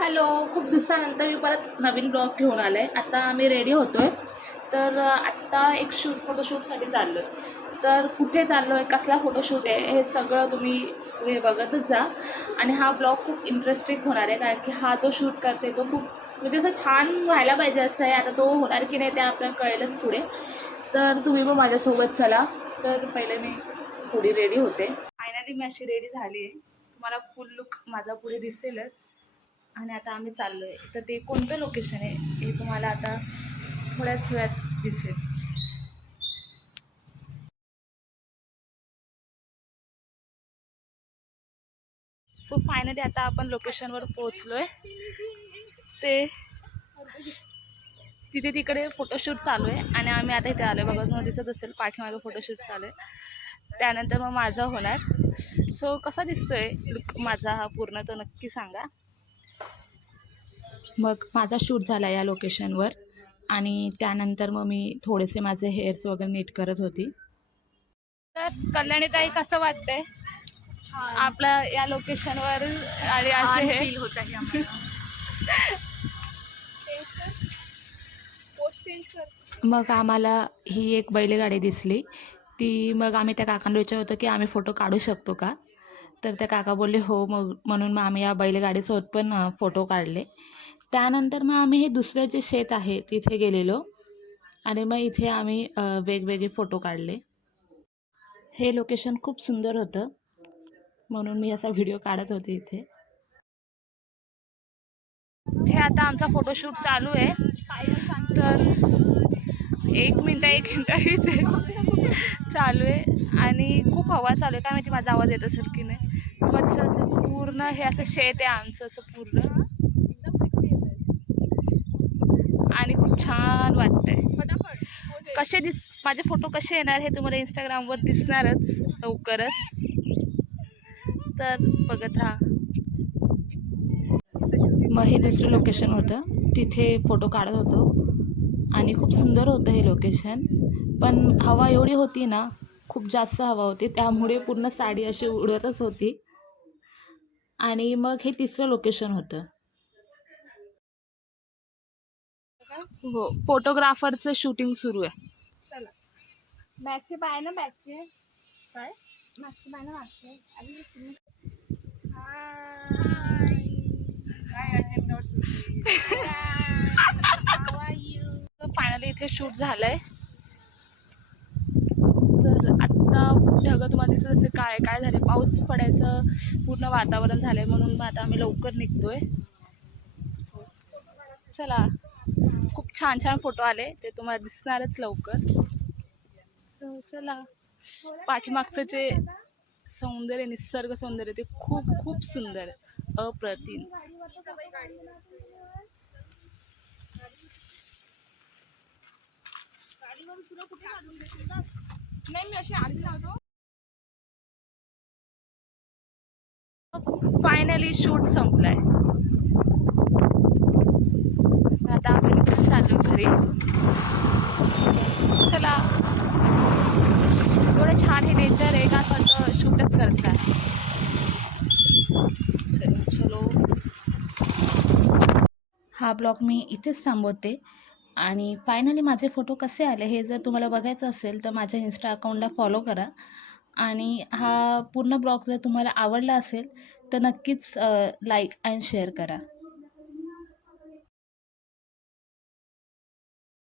Hello, खूप दिवसानंतर मी परत नवीन ब्लॉग घेऊन आले. आता आम्ही रेडी होतोय. तर आत्ता एक फोटोशूटसाठी चाललो आहे. तर कुठे चाललो आहे, कसला फोटोशूट आहे, हे सगळं तुम्ही पुढे बघतच जा. आणि हा ब्लॉग खूप इंटरेस्टिंग होणार आहे, कारण की हा जो शूट करते तो खूप म्हणजे असं छान व्हायला पाहिजे असं आहे. आता तो होणार की नाही ते आपल्याला कळेलच पुढे. तर तुम्ही पण माझ्यासोबत चला. तर पहिले मी थोडी रेडी होते. फायनली मी अशी रेडी झाली आहे. तुम्हाला फुल लुक माझा पुढे दिसेलच. आणि आता आम्ही चाललो आहे. तर ते कोणतं लोकेशन आहे हे तुम्हाला आता थोड्याच वेळात दिसेल. सो फायनली आता आपण लोकेशनवर पोहोचलो आहे. ते तिथे तिकडे फोटोशूट चालू आहे आणि आम्ही आता इथे आलो आहे. बघा तुम्हाला दिसत असेल पाठीमागं फोटोशूट चालू आहे. त्यानंतर मग माझा होणार. सो कसा दिसतोय लुक माझा हा पूर्ण तो नक्की सांगा. मग माझा शूट झाला या लोकेशनवर आणि त्यानंतर मग मी थोडेसे माझे हेअर्स वगैरे नीट करत होती. तर कल्याणीताई कसं वाटतंय आपलं या लोकेशनवर आणि असे फील होत आहे. मग आम्हाला ही एक बैलगाडी दिसली. ती मग आम्ही त्या काकांना विचारलं होतं की आम्ही फोटो काढू शकतो का. तर त्या काका बोलले हो. मग म्हणून मग आम्ही या बैलगाडीसोबत पण फोटो काढले. त्यानंतर मग आम्ही हे दुसरं जे शेत आहे तिथे गेलेलो आणि मग इथे आम्ही वेगवेगळे फोटो काढले. हे लोकेशन खूप सुंदर होतं म्हणून मी असा व्हिडिओ काढत होते इथे. इथे आता आमचा फोटोशूट चालू आहे. तर एक मिनटं इथे चालू आहे आणि खूप हवा चालू आहे. काय माहिती माझा आवाज येत असेल की नाही. मग असं पूर्ण हे असं शेत आहे आमचं असं पूर्ण आणि खूप छान वाटतंय. कसे माझे फोटो कसे येणार हे तुम्हाला इंस्टाग्रामवर दिसणारच लवकरच. तर बघत राहा. मग हे दुसरं लोकेशन होतं, तिथे फोटो काढत होतो आणि खूप सुंदर होतं हे लोकेशन. पण हवा एवढी होती ना, खूप जास्त हवा होती, त्यामुळे पूर्ण साडी अशी उडतच होती. आणि मग हे तिसरं लोकेशन होतं. हो, फोटोग्राफरचं शूटिंग सुरू आहे. चला बॅगचे पाय ना, बॅगचे काय मागचे पाय ना, मागचे आधी फायनली इथे शूट झालंय. तर आत्ता ढगं तुम्हाला दिसत असेल काय काय झाले, पाऊस पडायचं पूर्ण वातावरण झालंय म्हणून मग आता आम्ही लवकर निघतोय. चला, खूप छान छान फोटो आले ते तुम्हाला दिसणारच लवकर. तर चला, पाठीमागचं जे सौंदर्य निसर्ग सौंदर्य ते खूप खूप सुंदर आहे, अप्रतिम. नाही मी अशी आली नव्हतो. फायनली शूट संपलाय. आता आम्ही निघून चाललो घरी. चला, एवढं छान हे नेचर आहे का असं शूटच करतात. चलो, हा ब्लॉग मी इथेच थांबवते. आणि फायनली माझे फोटो कसे आले हे जर तुम्हाला बघायचं असेल तर माझ्या इन्स्टा अकाउंटला फॉलो करा. आणि हा पूर्ण ब्लॉग जर तुम्हाला आवडला असेल तर नक्कीच लाईक आणि शेअर करा.